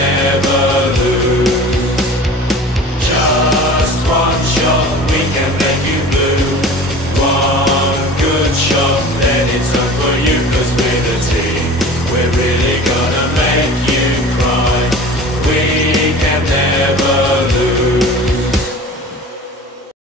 never lose. Just one shot, we can make you blue. One good shot, then it's up for you. 'Cause we're the team, we're really gonna make you cry. We can never